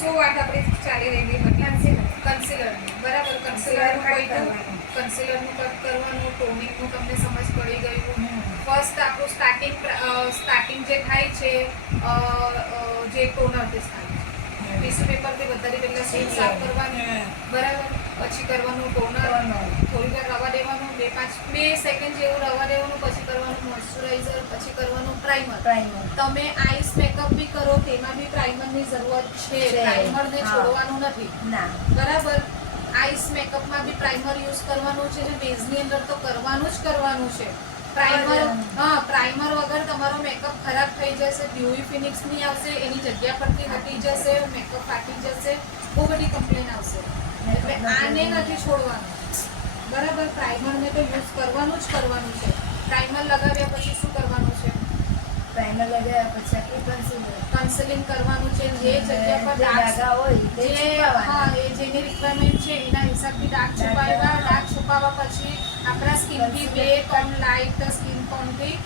શું વાત આપણે ચાલી રહેલી હતી કન્સીલરની, બરાબર. કન્સીલરનું કન્સીલરનું કટ કરવાનું, ટોનિંગનું તમને સમજ પડી ગયું. ફર્સ્ટ આપણું સ્ટાર્ટિંગ જે થાય છે જે ટોનરથી થાય છે, ટીશ્યુ પેપરથી વધારે પહેલાં સીમ સાફ કરવાની, બરાબર. પછી કરવાનું ટોનર, થોડી વાર રવા દેવાનું, 2 સેકન્ડ જેવું રવા દેવાનું, પછી કરવાનું મોઇશ્ચરાઇઝર, પછી કરવાનું પ્રાઇમર. તમે આઈસ મેકઅપ બી કરો તેમાં બી પ્રાઇમરની જરૂરત છે. પ્રાઇમરને છોડવાનું નથી, બરાબર. આઈસ મેકઅપમાં બી પ્રાઇમર યુઝ કરવાનું છે ને બેઝની અંદર તો કરવાનું છે. પ્રાઇમર વગર તમારો મેકઅપ ખરાબ થઈ જશે, ડ્યુઈ ફિનિક્સ નહીં આવશે, એની જગ્યા પરથી હટી જશે, મેકઅપ ફાટી જશે, બહુ બધી કમ્પ્લેન આવશે. એટલે આને નથી છોડવાનું, બરાબર. પ્રાઇમરને તો યુઝ કરવાનું છે. પ્રાઇમર લગાવ્યા પછી શું કરવાનું છે? પ્રાઇમર લગાવ્યા પછી આપણે કન્સીલિંગ કરવાનું છે. જે જગ્યા પર ડાઘ હોય એ જેની રિક્વાયરમેન્ટ છે એના હિસાબથી ડાઘ છુપાવવા પછી આપણા સ્કિનથી 2 ટોન લાઇટ સ્કિન ટોનથી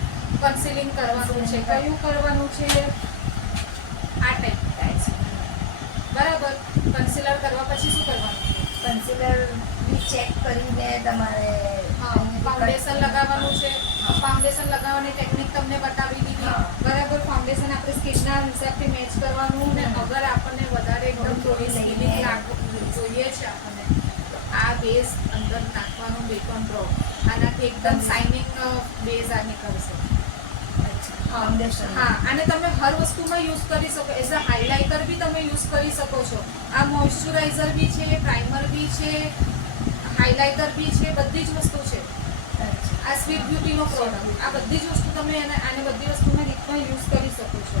કન્સીલિંગ કરવાનું છે. કયું કરવાનું છે? આ ટાઈપ, બરાબર. કન્સીલર કરવા પછી શું કરવાનું છે? કન્સીલર ચેક કરીને તમારે ફાઉન્ડેશન લગાવવાનું છે. ફાઉન્ડેશન લગાવવાની ટેકનિક તમને બતાવી દીધી, બરાબર. ફાઉન્ડેશન આપણે સ્કિનના હિસાબથી મેચ કરવાનું, ને અગર આપણને વધારે એકદમ થોડી સ્કિનિંગ જોઈએ છે આપણને, તો આ બેઝ અંદર નાખવાનું 2-3 ડ્રોપ. આનાથી એકદમ શાઇનિંગ બેઝ આ નીકળશે. અને તમે હર વસ્તુમાં યુઝ કરી શકો. એઝ અ હાઇલાઇટર બી તમે યુઝ કરી શકો છો. આ મોઇશ્ચરાઇઝર બી છે, પ્રાઇમર બી છે, હાઇલાઇટર બી છે, બધી જ વસ્તુ છે. આ સ્વીટ બ્યુટીનો પ્રોડક્ટ, આ બધી જ વસ્તુ તમે આને બધી વસ્તુના રીતમાં યુઝ કરી શકો છો.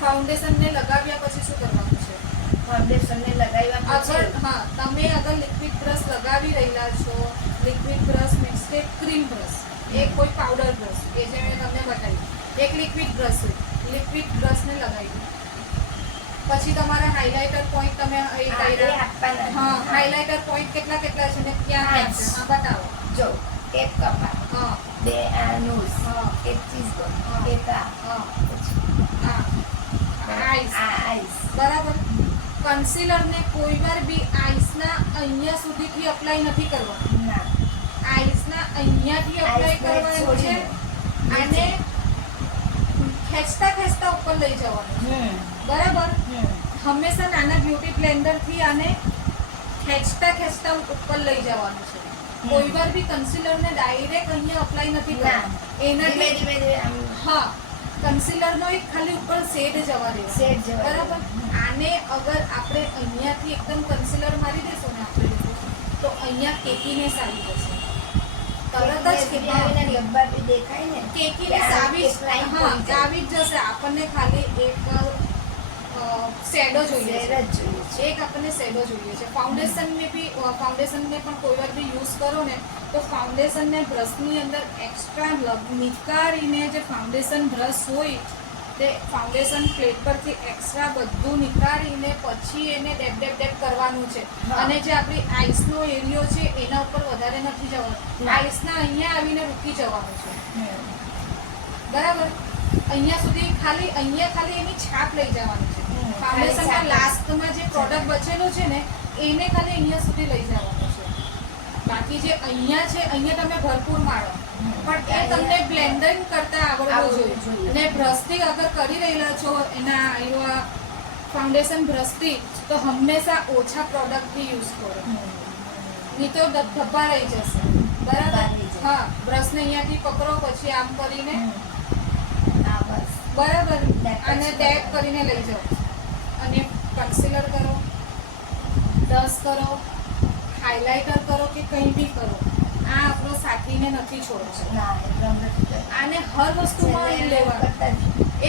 ફાઉન્ડેશનને લગાવ્યા પછી શું કરવાનું છે? ફાઉન્ડેશનને લગાવ્યા પછી તમે અગર લિક્વિડ બ્રશ લગાવી રહ્યા છો, લિક્વિડ બ્રશ મીન્સ કે ક્રીમ બ્રશ, એક કોઈ પાવડર બ્રશ, એ જે મેં તમને બતાવી, એક લિક્વિડ બ્રશ હોય, લિક્વિડ બ્રશને લગાવી પછી તમારા હાઇલાઇટર પોઈન્ટ તમે હાઇલાઇટર પોઈન્ટ કેટલા છે ને ક્યાં છે? બતાવો. જો એક કપાટ, 2 નોઝ, એક ચીઝ, એક આઈસ, બરાબર. કન્સીલરને કોઈ વાર બી આઈસના અહીંયા સુધીથી અપ્લાય નથી કરવાનું. આઈસના અહીંયાથી અપ્લાય કરવાનું છે. આને ખેંચતા ઉપર લઈ જવાનું, બરાબર. હંમેશા નાના બ્યુટી બ્લેન્ડરથી આને ખેંચતા ઉપર લઈ જવાનું છે. કોઈ વાર બી કન્સીલરને ડાયરેક્ટ અહીંયા અપ્લાય નથી કરવાનું. એના કન્સીલરનો એક ખાલી ઉપર શેડ જવા દેવાનો, બરાબર. આને અગર આપણે અહીંયાથી એકદમ કન્સીલર મારી દેશું ને આપણે તો અહીંયા કેકીનેસ આવી જશે. તરત જ કેકીનેસ આવી જ જશે. આપણને ખાલી એક શેડો જોઈએ છે, એક આપણને શેડો જોઈએ છે. ફાઉન્ડેશનને પણ કોઈ વાર બી યુઝ કરો ને તો ફાઉન્ડેશનને બ્રશની અંદર એક્સ્ટ્રા નીકાળીને, જે ફાઉન્ડેશન બ્રશ હોય તે ફાઉન્ડેશન પ્લેટ પરથી એક્સ્ટ્રા બધું નીકાળીને પછી એને ડેબ કરવાનું છે. અને જે આપણી આઈસનો એરિયો છે એના ઉપર વધારે નથી જવાનું, આઈસના અહીંયા આવીને રૂકી જવાનું છે, બરાબર. અહીંયા ખાલી એની છાપ લઈ જવાની છે. ફાઉન્ડેશનમાં લાસ્ટમાં જે પ્રોડક્ટ બચેલું છે ને એને ખાલી અહીંયા સુધી લઈ જવાનું છે. બાકી જે અહીંયા છે અહીંયા તમે ભરપૂર માળો, પણ એ તમને બ્લેન્ડિંગ કરતા આવડવું જોઈએ. અને બ્રશથી અગર કરી રહેલા છો એના ફાઉન્ડેશન બ્રશથી, તો હંમેશા ઓછા પ્રોડક્ટથી યુઝ કરો, નહીં તો ધબ્બા રહી જશે, બરાબર. બ્રશને અહીંયાથી પકડો, પછી આમ કરીને બરાબર અને ડેબ કરીને લઈ જાઓ અને કન્સીલર કરો, ડસ્ટ કરો, હાઇલાઇટર કરો કે કંઈ બી કરો, આ આપણો સાથીને નથી છોડશે. આને હર વસ્તુમાં લેવાનું.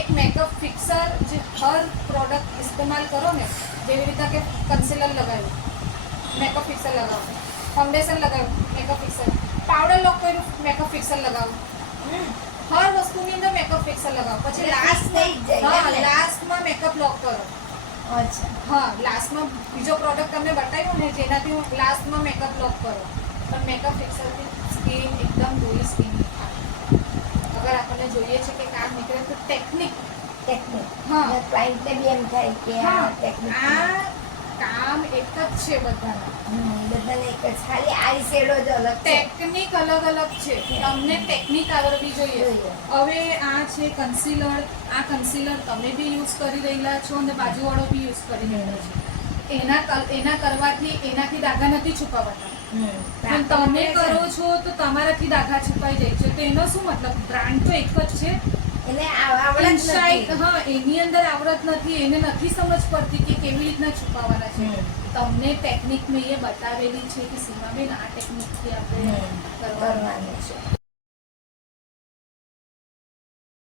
એક મેકઅપ ફિક્સર જે હર પ્રોડક્ટ ઇસ્તેમાલ કરો ને, જેવી રીતે કે કન્સીલર લગાવ્યું, મેકઅપ ફિક્સર લગાવો, ફાઉન્ડેશન લગાવ્યું, મેકઅપ ફિક્સર, પાવડર લોક કર્યું, મેકઅપ ફિક્સર લગાવો. હર વસ્તુની અંદર મેકઅપ ફિક્સર લગાવો. પછી લાસ્ટમાં મેકઅપ લોક કરો. લાસ્ટમાં બીજો પ્રોડક્ટ તમને બતાવ્યો ને જેનાથી લાસ્ટમાં મેકઅપ લોક કરો. પણ મેકઅપ ફિક્સરથી સ્કિન એકદમ ગ્લોઈ સ્કિન અગર આપણને જોઈએ છે કે કામ નીકળે તો ટેકનિક ક્લાયન્ટને બી એમ થાય કે આ ટેકનિક કામ એક જ છે બધાના. બધાને એક જ, ખાલી આઈ શેડો જ અલગ છે. ટેકનિક અલગ અલગ છે. તમને ટેકનિક આવડવી જોઈએ. હવે આ છે કન્સીલર. આ કન્સીલર તમે બી યુઝ કરી રહેલા છો અને બાજુવાળો બી યુઝ કરી રહેલો છે. એના કરવાથી એનાથી ડાઘા નથી છુપાવતા. પણ તમે કરો છો તો તમારાથી ડાઘા છુપાઈ જાય છે. તો એનો શું મતલબ? બ્રાન્ડ તો એક જ છે. એટલે આવડત નથી. હા, એની અંદર આવડત નથી. એને નથી સમજ પડતી કે કેવી રીતના છુપાવવાના છે. તમને ટેકનિક મેં એ બતાવેલી છે કે સીમાબેન આ ટેકનિકથી આપણે કરવાનું છે.